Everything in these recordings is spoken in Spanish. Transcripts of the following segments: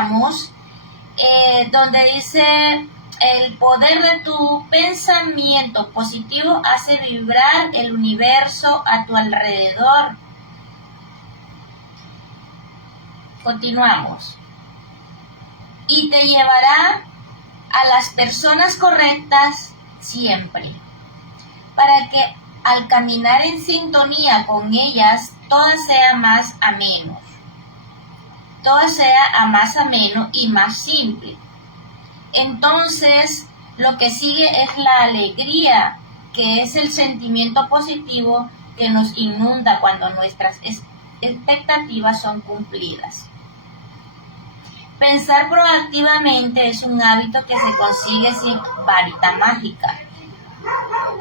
continuamos, donde dice: el poder de tu pensamiento positivo hace vibrar el universo a tu alrededor. Continuamos. Y te llevará a las personas correctas siempre, para que al caminar en sintonía con ellas, todo sea más ameno. Todo sea más ameno y más simple. Entonces, lo que sigue es la alegría, que es el sentimiento positivo que nos inunda cuando nuestras expectativas son cumplidas. Pensar proactivamente es un hábito que se consigue sin varita mágica.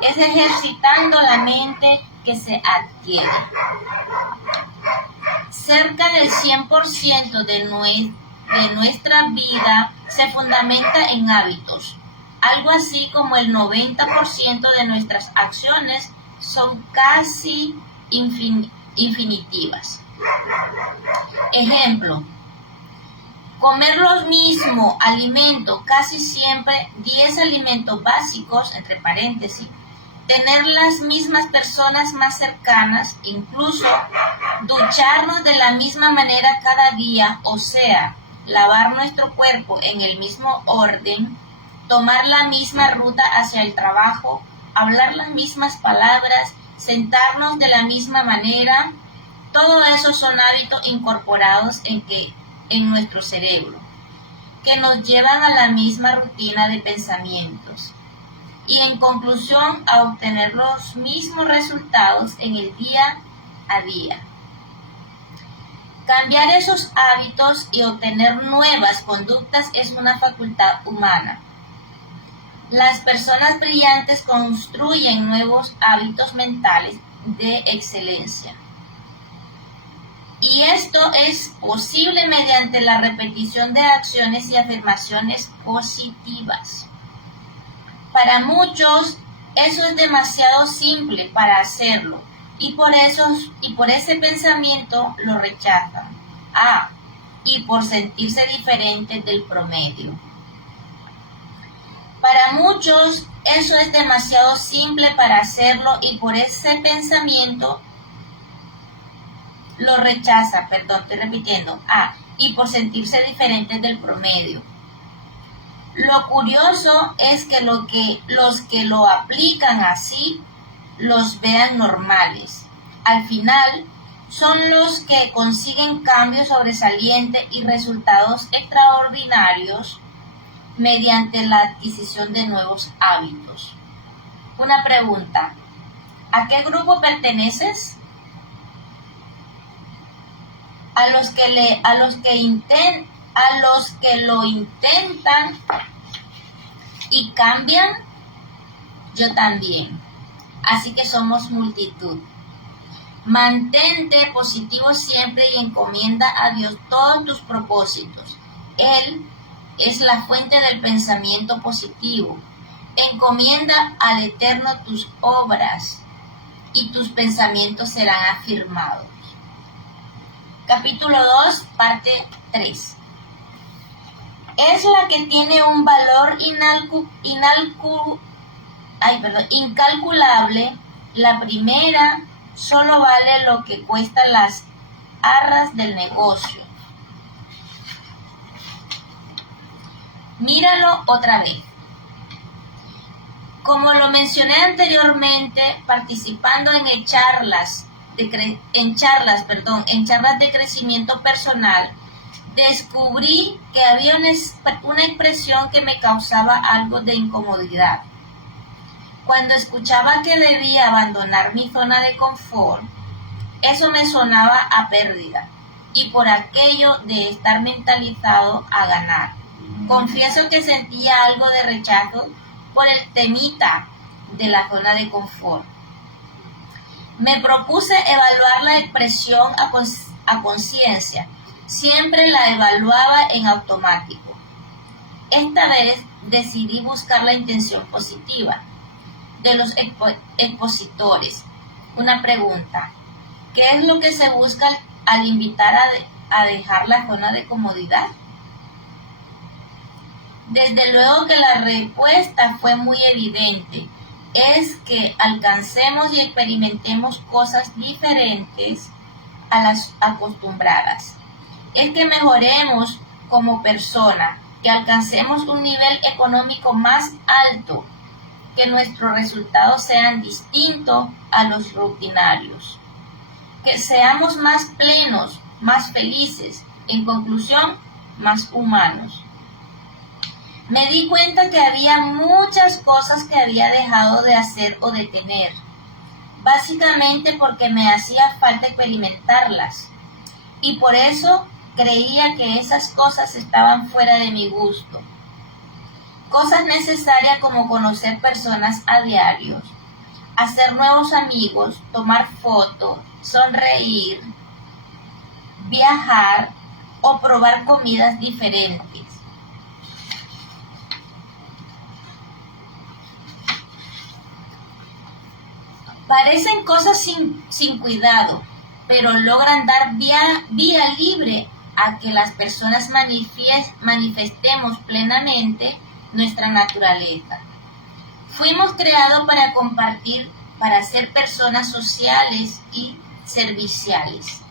Es ejercitando la mente que se adquiere. Cerca del 100% de nuestra vida se fundamenta en hábitos, algo así como el 90% de nuestras acciones son casi infinitivas. Ejemplo: comer los mismos alimentos, casi siempre 10 alimentos básicos, entre paréntesis, tener las mismas personas más cercanas, incluso ducharnos de la misma manera cada día, o sea, lavar nuestro cuerpo en el mismo orden, tomar la misma ruta hacia el trabajo, hablar las mismas palabras, sentarnos de la misma manera. Todo eso son hábitos incorporados en nuestro cerebro, que nos llevan a la misma rutina de pensamientos y en conclusión a obtener los mismos resultados en el día a día. Cambiar esos hábitos y obtener nuevas conductas es una facultad humana. Las personas brillantes construyen nuevos hábitos mentales de excelencia. Y esto es posible mediante la repetición de acciones y afirmaciones positivas. Para muchos, eso es demasiado simple para hacerlo, y por ese pensamiento lo rechazan. Y por sentirse diferentes del promedio. Para muchos, eso es demasiado simple para hacerlo, y por ese pensamiento lo rechaza, y por sentirse diferentes del promedio. Lo curioso es que los que lo aplican así los vean normales. Al final, son los que consiguen cambios sobresalientes y resultados extraordinarios mediante la adquisición de nuevos hábitos. Una pregunta: ¿a qué grupo perteneces? A los que lo intentan y cambian. Yo también. Así que somos multitud. Mantente positivo siempre y encomienda a Dios todos tus propósitos. Él es la fuente del pensamiento positivo. Encomienda al Eterno tus obras y tus pensamientos serán afirmados. Capítulo 2, parte 3. Es la que tiene un valor incalculable. La primera solo vale lo que cuestan las arras del negocio. Míralo otra vez. Como lo mencioné anteriormente, participando en charlas de crecimiento personal, descubrí que había una expresión que me causaba algo de incomodidad. Cuando escuchaba que debía abandonar mi zona de confort, eso me sonaba a pérdida, y por aquello de estar mentalizado a ganar. Confieso que sentía algo de rechazo por el temita de la zona de confort. Me propuse evaluar la expresión a conciencia. Siempre la evaluaba en automático. Esta vez decidí buscar la intención positiva de los expositores. Una pregunta: ¿qué es lo que se busca al invitar a dejar la zona de comodidad? Desde luego que la respuesta fue muy evidente. Es que alcancemos y experimentemos cosas diferentes a las acostumbradas. Es que mejoremos como persona, que alcancemos un nivel económico más alto, que nuestros resultados sean distintos a los rutinarios, que seamos más plenos, más felices, en conclusión, más humanos. Me di cuenta que había muchas cosas que había dejado de hacer o de tener, básicamente porque me hacía falta experimentarlas, y por eso creía que esas cosas estaban fuera de mi gusto. Cosas necesarias como conocer personas a diario, hacer nuevos amigos, tomar fotos, sonreír, viajar o probar comidas diferentes. Parecen cosas sin cuidado, pero logran dar vía libre a que las personas manifestemos plenamente nuestra naturaleza. Fuimos creados para compartir, para ser personas sociales y serviciales.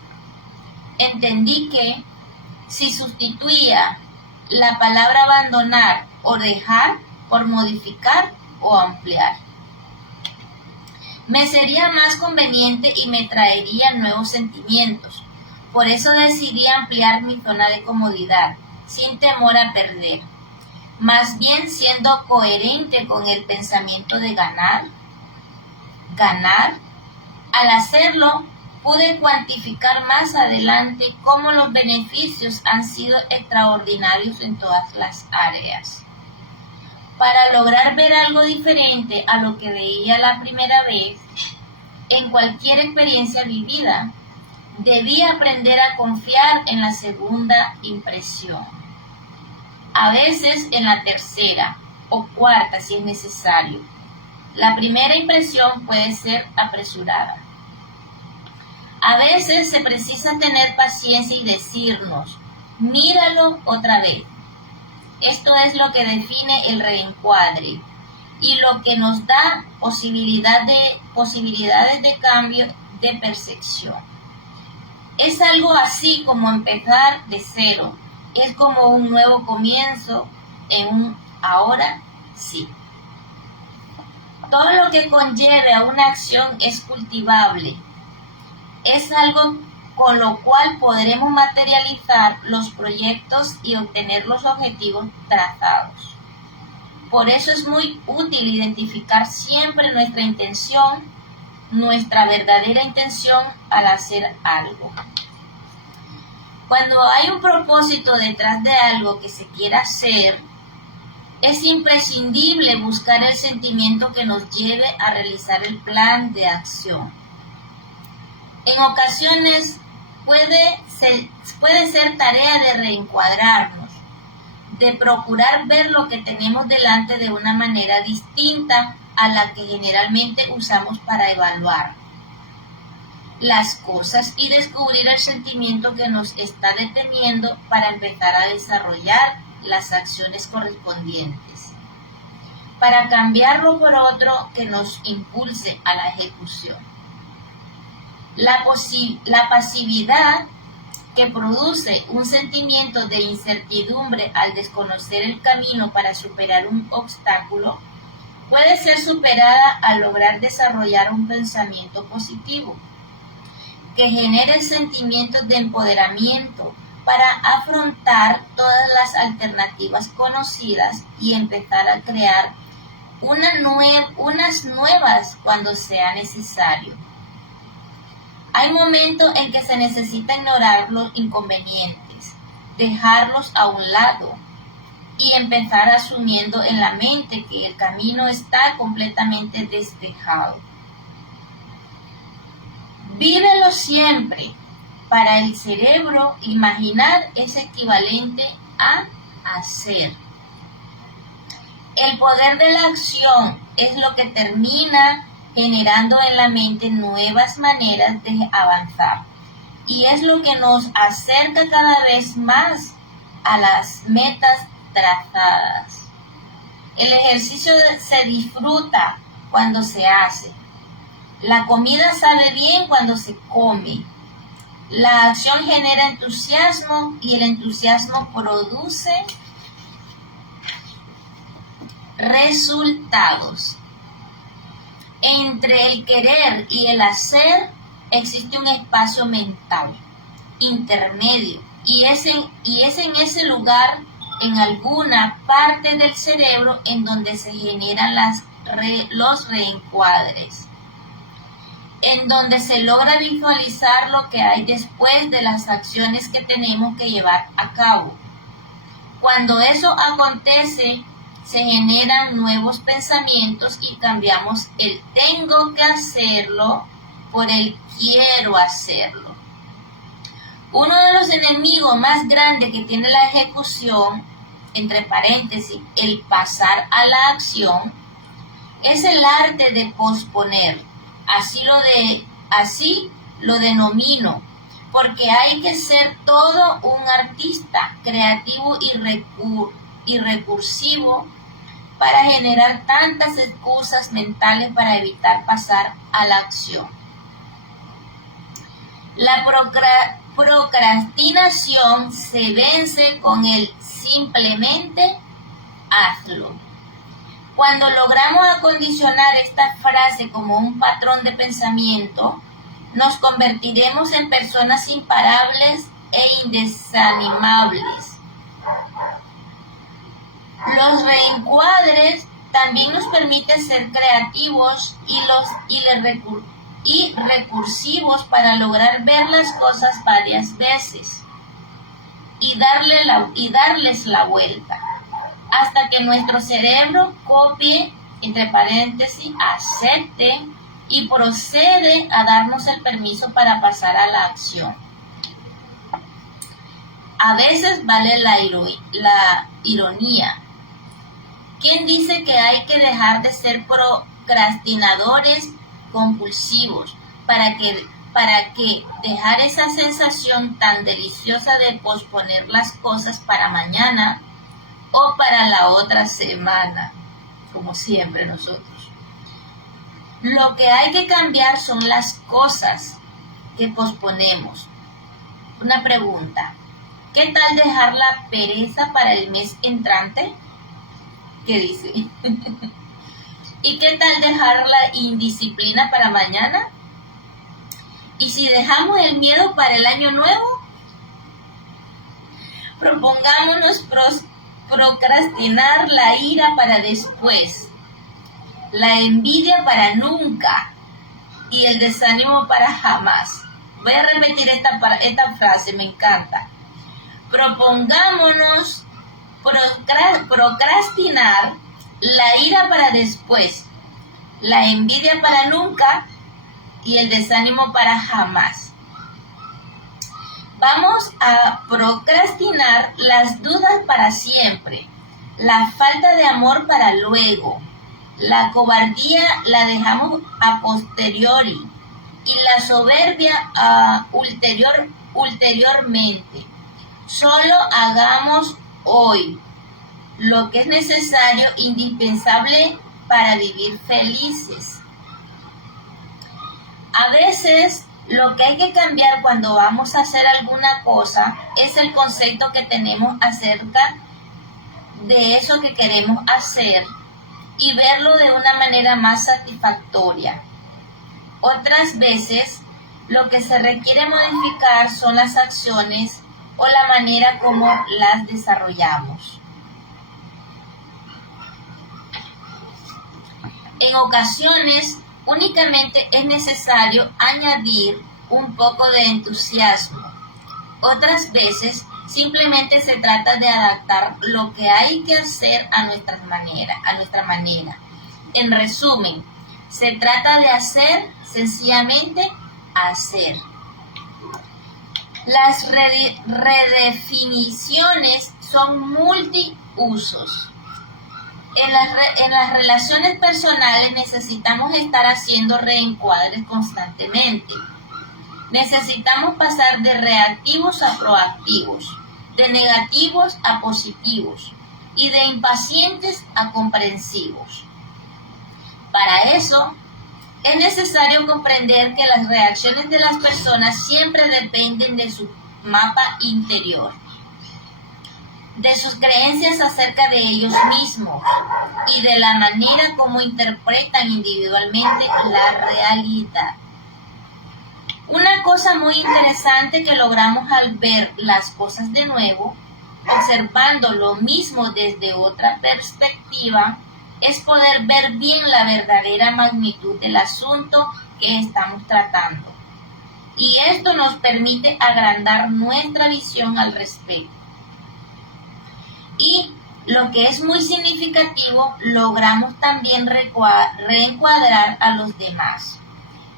Entendí que si sustituía la palabra abandonar o dejar por modificar o ampliar, me sería más conveniente y me traería nuevos sentimientos. Por eso decidí ampliar mi zona de comodidad, sin temor a perder. Más bien siendo coherente con el pensamiento de ganar. Al hacerlo, pude cuantificar más adelante cómo los beneficios han sido extraordinarios en todas las áreas. Para lograr ver algo diferente a lo que veía la primera vez, en cualquier experiencia vivida, debí aprender a confiar en la segunda impresión. A veces en la tercera o cuarta si es necesario. La primera impresión puede ser apresurada. A veces se precisa tener paciencia y decirnos, míralo otra vez. Esto es lo que define el reencuadre y lo que nos da posibilidades de cambio de percepción. Es algo así como empezar de cero. Es como un nuevo comienzo en un ahora sí. Todo lo que conlleve a una acción es cultivable. Es algo con lo cual podremos materializar los proyectos y obtener los objetivos trazados. Por eso es muy útil identificar siempre nuestra intención, nuestra verdadera intención al hacer algo. Cuando hay un propósito detrás de algo que se quiera hacer, es imprescindible buscar el sentimiento que nos lleve a realizar el plan de acción. En ocasiones puede ser tarea de reencuadrarnos, de procurar ver lo que tenemos delante de una manera distinta a la que generalmente usamos para evaluar las cosas y descubrir el sentimiento que nos está deteniendo para empezar a desarrollar las acciones correspondientes, para cambiarlo por otro que nos impulse a la ejecución. La pasividad que produce un sentimiento de incertidumbre al desconocer el camino para superar un obstáculo puede ser superada al lograr desarrollar un pensamiento positivo que genere sentimientos de empoderamiento para afrontar todas las alternativas conocidas y empezar a crear unas nuevas cuando sea necesario. Hay momentos en que se necesita ignorar los inconvenientes, dejarlos a un lado y empezar asumiendo en la mente que el camino está completamente despejado. Vívelo siempre. Para el cerebro, imaginar es equivalente a hacer. El poder de la acción es lo que termina generando en la mente nuevas maneras de avanzar y es lo que nos acerca cada vez más a las metas trazadas. El ejercicio se disfruta cuando se hace. La comida sabe bien cuando se come. La acción genera entusiasmo y el entusiasmo produce resultados. Entre el querer y el hacer existe un espacio mental intermedio y es en ese lugar, en alguna parte del cerebro, en donde se generan los reencuadres, en donde se logra visualizar lo que hay después de las acciones que tenemos que llevar a cabo. Cuando eso acontece, se generan nuevos pensamientos y cambiamos el tengo que hacerlo por el quiero hacerlo. Uno de los enemigos más grandes que tiene la ejecución, entre paréntesis, el pasar a la acción, es el arte de posponer. Así lo denomino, porque hay que ser todo un artista creativo y recursivo para generar tantas excusas mentales para evitar pasar a la acción. La procrastinación se vence con el simplemente hazlo. Cuando logramos acondicionar esta frase como un patrón de pensamiento, nos convertiremos en personas imparables e indesanimables. Los reencuadres también nos permiten ser creativos y recursivos para lograr ver las cosas varias veces y darles la vuelta, hasta que nuestro cerebro copie, entre paréntesis, acepte y procede a darnos el permiso para pasar a la acción. A veces vale la ironía. ¿Quién dice que hay que dejar de ser procrastinadores compulsivos para que dejar esa sensación tan deliciosa de posponer las cosas para mañana o para la otra semana, como siempre nosotros? Lo que hay que cambiar son las cosas que posponemos. Una pregunta: ¿qué tal dejar la pereza para el mes entrante? ¿Qué dice? ¿Y qué tal dejar la indisciplina para mañana? ¿Y si dejamos el miedo para el año nuevo? Propongámonos procrastinar la ira para después, la envidia para nunca y el desánimo para jamás. Voy a repetir esta frase, me encanta. Propongámonos procrastinar la ira para después, la envidia para nunca y el desánimo para jamás. Vamos a procrastinar las dudas para siempre, la falta de amor para luego, la cobardía la dejamos a posteriori y la soberbia ulteriormente. Solo hagamos hoy lo que es necesario, indispensable para vivir felices. A veces lo que hay que cambiar cuando vamos a hacer alguna cosa es el concepto que tenemos acerca de eso que queremos hacer y verlo de una manera más satisfactoria. Otras veces lo que se requiere modificar son las acciones o la manera como las desarrollamos. En ocasiones únicamente es necesario añadir un poco de entusiasmo. Otras veces simplemente se trata de adaptar lo que hay que hacer a nuestra manera. En resumen, se trata de hacer, sencillamente hacer. Las redefiniciones son multiusos. En las relaciones personales necesitamos estar haciendo reencuadres constantemente. Necesitamos pasar de reactivos a proactivos, de negativos a positivos y de impacientes a comprensivos. Para eso, es necesario comprender que las reacciones de las personas siempre dependen de su mapa interior, de sus creencias acerca de ellos mismos y de la manera como interpretan individualmente la realidad. Una cosa muy interesante que logramos al ver las cosas de nuevo, observando lo mismo desde otra perspectiva, es poder ver bien la verdadera magnitud del asunto que estamos tratando. Y esto nos permite agrandar nuestra visión al respecto. Y lo que es muy significativo, logramos también reencuadrar a los demás,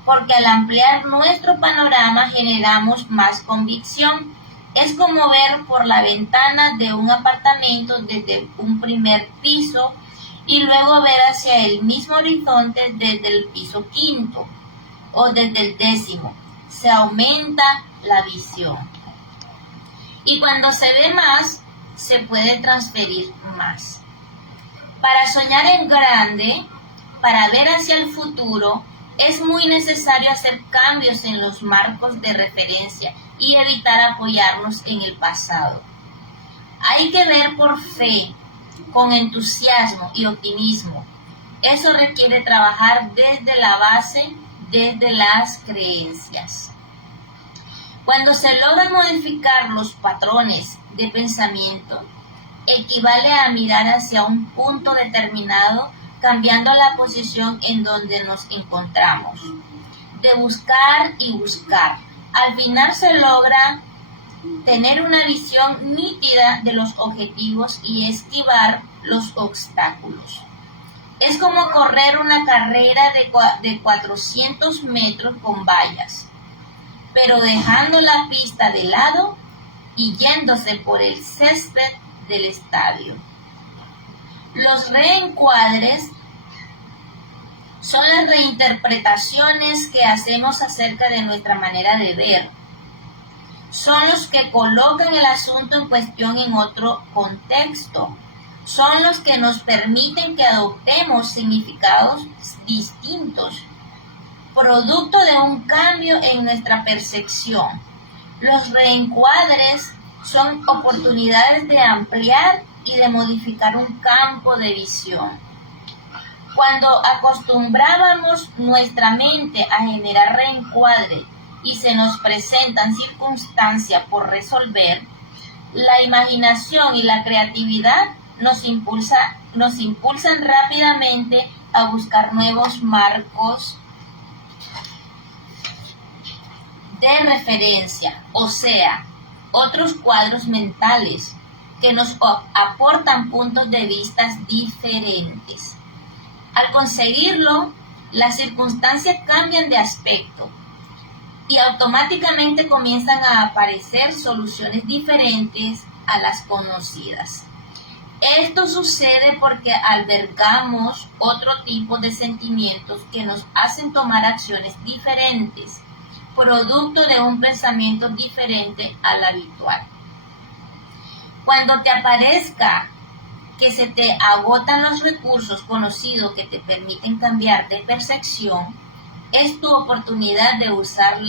porque al ampliar nuestro panorama generamos más convicción. Es como ver por la ventana de un apartamento desde un primer piso y luego ver hacia el mismo horizonte desde el piso 5º o desde el 10º. Se aumenta la visión. Y cuando se ve más, se puede transferir más. Para soñar en grande, para ver hacia el futuro, es muy necesario hacer cambios en los marcos de referencia y evitar apoyarnos en el pasado. Hay que ver por fe, con entusiasmo y optimismo. Eso requiere trabajar desde la base, desde las creencias. Cuando se logran modificar los patrones de pensamiento, equivale a mirar hacia un punto determinado, cambiando la posición en donde nos encontramos, de buscar y buscar. Al final se logra tener una visión nítida de los objetivos y esquivar los obstáculos. Es como correr una carrera de 400 metros con vallas, pero dejando la pista de lado y yéndose por el césped del estadio. Los reencuadres son las reinterpretaciones que hacemos acerca de nuestra manera de ver. Son los que colocan el asunto en cuestión en otro contexto. Son los que nos permiten que adoptemos significados distintos, producto de un cambio en nuestra percepción. Los reencuadres son oportunidades de ampliar y de modificar un campo de visión. Cuando acostumbrábamos nuestra mente a generar reencuadre y se nos presentan circunstancias por resolver, la imaginación y la creatividad nos impulsan rápidamente a buscar nuevos marcos de referencia, o sea, otros cuadros mentales que nos aportan puntos de vista diferentes. Al conseguirlo, las circunstancias cambian de aspecto y automáticamente comienzan a aparecer soluciones diferentes a las conocidas. Esto sucede porque albergamos otro tipo de sentimientos que nos hacen tomar acciones diferentes, producto de un pensamiento diferente al habitual. Cuando te aparezca que se te agotan los recursos conocidos que te permiten cambiar de percepción, es tu oportunidad de usar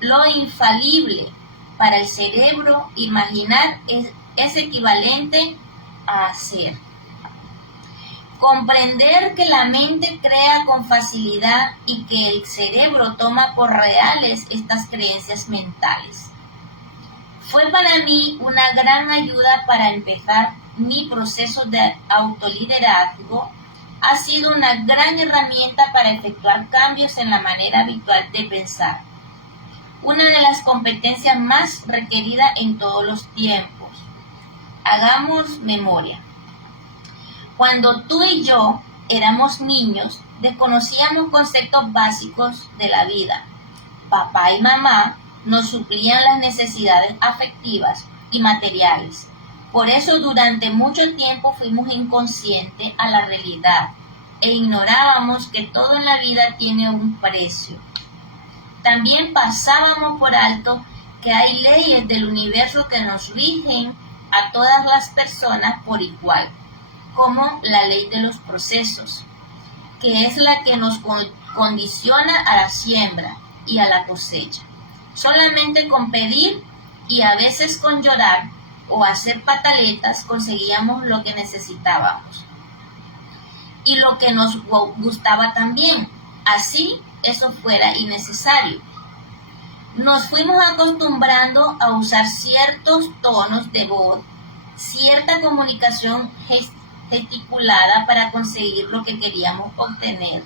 lo infalible. Para el cerebro, imaginar es equivalente a hacer. Comprender que la mente crea con facilidad y que el cerebro toma por reales estas creencias mentales. Fue para mí una gran ayuda para empezar mi proceso de autoliderazgo. Ha sido una gran herramienta para efectuar cambios en la manera habitual de pensar. Una de las competencias más requeridas en todos los tiempos. Hagamos memoria. Cuando tú y yo éramos niños, desconocíamos conceptos básicos de la vida. Papá y mamá nos suplían las necesidades afectivas y materiales. Por eso durante mucho tiempo fuimos inconscientes a la realidad e ignorábamos que todo en la vida tiene un precio. También pasábamos por alto que hay leyes del universo que nos rigen a todas las personas por igual, como la ley de los procesos, que es la que nos condiciona a la siembra y a la cosecha. Solamente con pedir y a veces con llorar o hacer pataletas conseguíamos lo que necesitábamos y lo que nos gustaba también, así eso fuera innecesario. Nos fuimos acostumbrando a usar ciertos tonos de voz, cierta comunicación gesticulada para conseguir lo que queríamos obtener,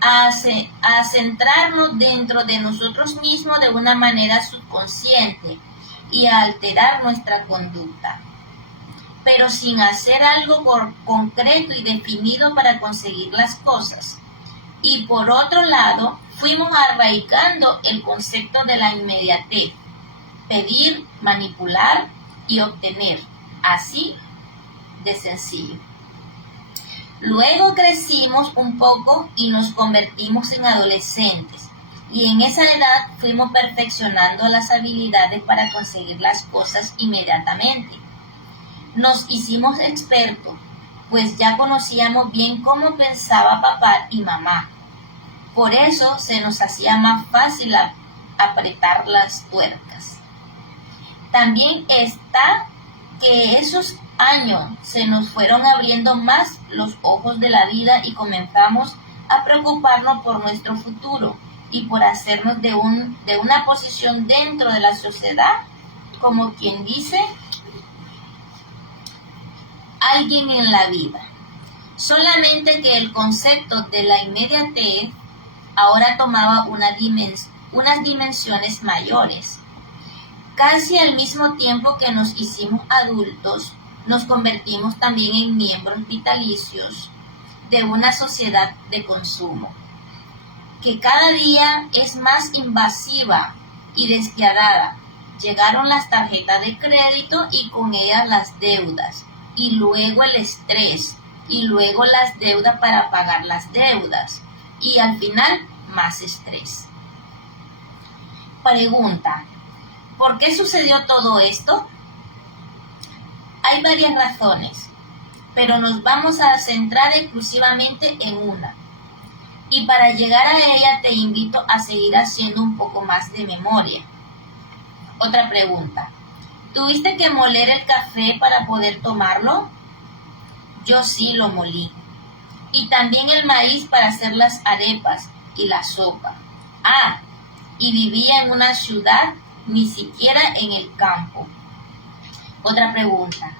a centrarnos dentro de nosotros mismos de una manera subconsciente y a alterar nuestra conducta, pero sin hacer algo concreto y definido para conseguir las cosas. Y por otro lado, fuimos arraigando el concepto de la inmediatez, pedir, manipular y obtener, así de sencillo. Luego crecimos un poco y nos convertimos en adolescentes, y en esa edad fuimos perfeccionando las habilidades para conseguir las cosas inmediatamente. Nos hicimos expertos, pues ya conocíamos bien cómo pensaba papá y mamá. Por eso se nos hacía más fácil apretar las tuercas. También está que esos años se nos fueron abriendo más los ojos de la vida y comenzamos a preocuparnos por nuestro futuro y por hacernos de una posición dentro de la sociedad, como quien dice, alguien en la vida. Solamente que el concepto de la inmediatez ahora tomaba unas dimensiones mayores. Casi al mismo tiempo que nos hicimos adultos, nos convertimos también en miembros vitalicios de una sociedad de consumo, que cada día es más invasiva y despiadada. Llegaron las tarjetas de crédito y con ellas las deudas, y luego el estrés, y luego las deudas para pagar las deudas, y al final más estrés. Pregunta: ¿por qué sucedió todo esto? Hay varias razones, pero nos vamos a centrar exclusivamente en una. Y para llegar a ella te invito a seguir haciendo un poco más de memoria. Otra pregunta: ¿tuviste que moler el café para poder tomarlo? Yo sí lo molí. Y también el maíz para hacer las arepas y la sopa. Ah, y vivía en una ciudad, ni siquiera en el campo. Otra pregunta: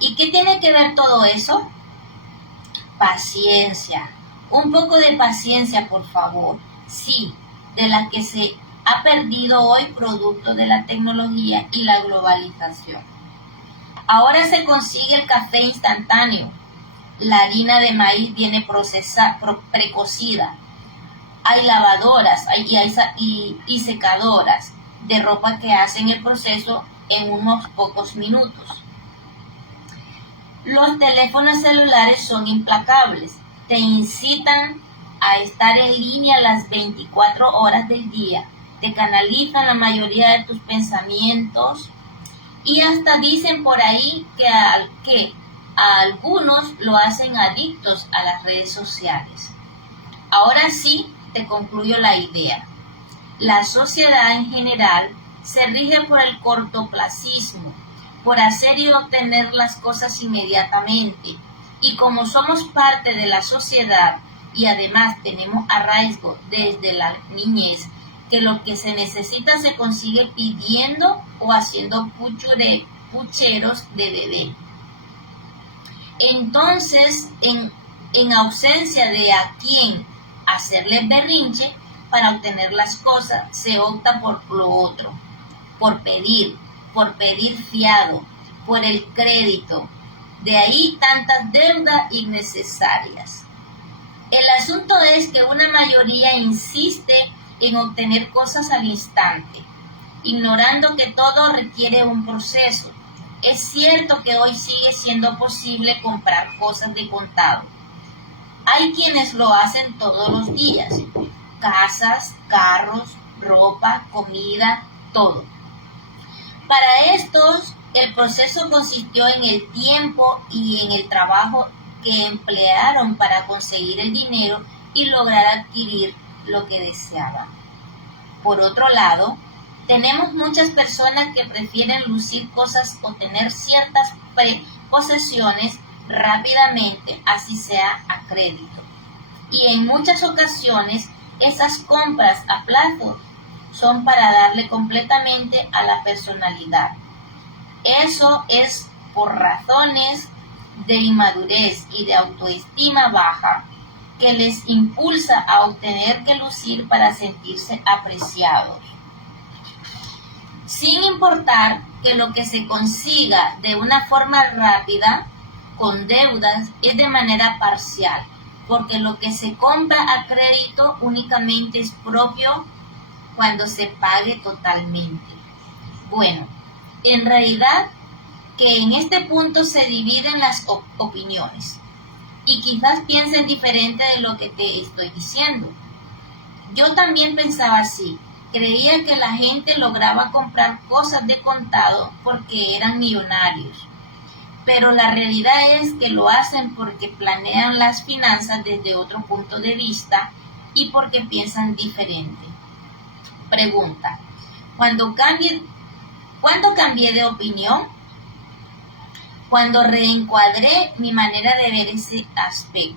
¿y qué tiene que ver todo eso? Paciencia. Un poco de paciencia, por favor. Sí, de la que se ha perdido hoy producto de la tecnología y la globalización. Ahora se consigue el café instantáneo. La harina de maíz viene precocida. Hay lavadoras y secadoras de ropa que hacen el proceso en unos pocos minutos. Los teléfonos celulares son implacables. Te incitan a estar en línea las 24 horas del día. Te canalizan la mayoría de tus pensamientos y hasta dicen por ahí que a algunos lo hacen adictos a las redes sociales. Ahora sí te concluyo la idea. La sociedad en general se rige por el cortoplacismo, por hacer y obtener las cosas inmediatamente. Y como somos parte de la sociedad y además tenemos arraigo desde la niñez, que lo que se necesita se consigue pidiendo o haciendo pucheros de bebé. Entonces, en ausencia de a quien hacerle berrinche para obtener las cosas, se opta por lo otro, por pedir fiado, por el crédito. De ahí tantas deudas innecesarias. El asunto es que una mayoría insiste en obtener cosas al instante, ignorando que todo requiere un proceso. Es cierto que hoy sigue siendo posible comprar cosas de contado. Hay quienes lo hacen todos los días: casas, carros, ropa, comida, todo. Para estos, el proceso consistió en el tiempo y en el trabajo que emplearon para conseguir el dinero y lograr adquirir lo que deseaban. Por otro lado, tenemos muchas personas que prefieren lucir cosas o tener ciertas posesiones rápidamente, así sea a crédito. Y en muchas ocasiones, esas compras a plazo son para darle completamente a la personalidad. Eso es por razones de inmadurez y de autoestima baja que les impulsa a obtener que lucir para sentirse apreciados. Sin importar que lo que se consiga de una forma rápida, con deudas, es de manera parcial, porque lo que se compra a crédito únicamente es propio cuando se pague totalmente. Bueno, en realidad que en este punto se dividen las opiniones y quizás piensen diferente de lo que te estoy diciendo. Yo también pensaba así. Creía que la gente lograba comprar cosas de contado porque eran millonarios. Pero la realidad es que lo hacen porque planean las finanzas desde otro punto de vista y porque piensan diferente. Pregunta: ¿cuándo cambié de opinión? Cuando reencuadré mi manera de ver ese aspecto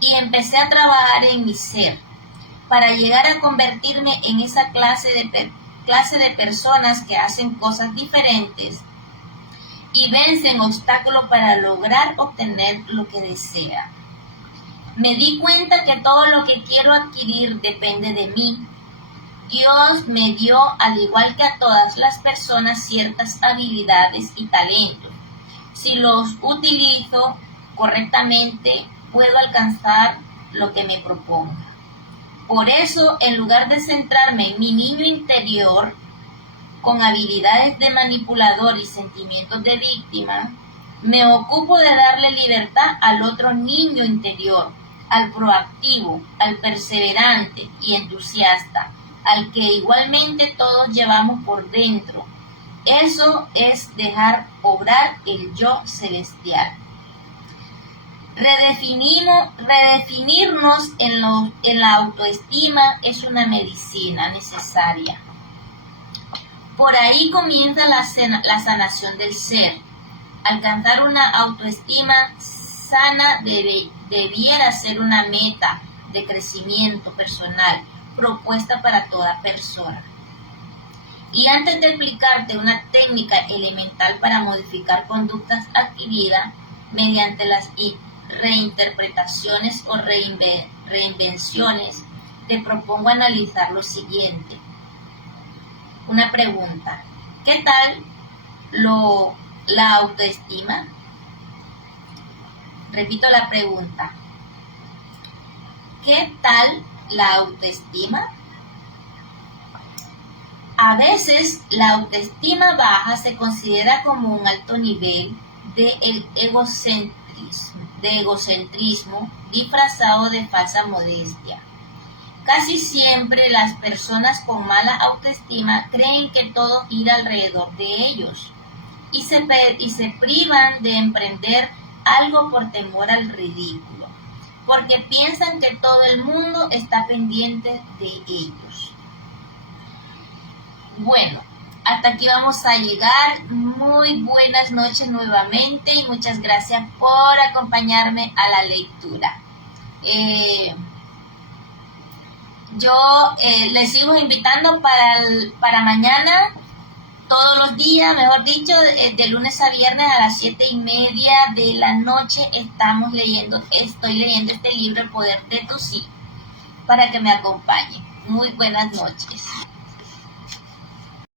y empecé a trabajar en mi ser para llegar a convertirme en esa clase de personas que hacen cosas diferentes y vencen obstáculos para lograr obtener lo que desean. Me di cuenta que todo lo que quiero adquirir depende de mí. Dios me dio, al igual que a todas las personas, ciertas habilidades y talentos. Si los utilizo correctamente, puedo alcanzar lo que me proponga. Por eso, en lugar de centrarme en mi niño interior, con habilidades de manipulador y sentimientos de víctima, me ocupo de darle libertad al otro niño interior, al proactivo, al perseverante y entusiasta, al que igualmente todos llevamos por dentro. Eso es dejar obrar el yo celestial. Redefinirnos en la autoestima es una medicina necesaria. Por ahí comienza la sanación del ser. Alcanzar una autoestima sana debiera ser una meta de crecimiento personal propuesta para toda persona. Y antes de explicarte una técnica elemental para modificar conductas adquiridas mediante las reinterpretaciones o reinvenciones, te propongo analizar lo siguiente. Una pregunta: ¿qué tal la autoestima? Repito la pregunta: ¿qué tal la autoestima? A veces la autoestima baja se considera como un alto nivel de egocentrismo disfrazado de falsa modestia. Casi siempre las personas con mala autoestima creen que todo gira alrededor de ellos y se privan de emprender algo por temor al ridículo, porque piensan que todo el mundo está pendiente de ellos. Bueno, hasta aquí vamos a llegar. Muy buenas noches nuevamente y muchas gracias por acompañarme a la lectura. Yo les sigo invitando para mañana, todos los días, mejor dicho, de lunes a viernes a las 7:30 de la noche estoy leyendo este libro, El Poder de tu Sí, para que me acompañen. Muy buenas noches.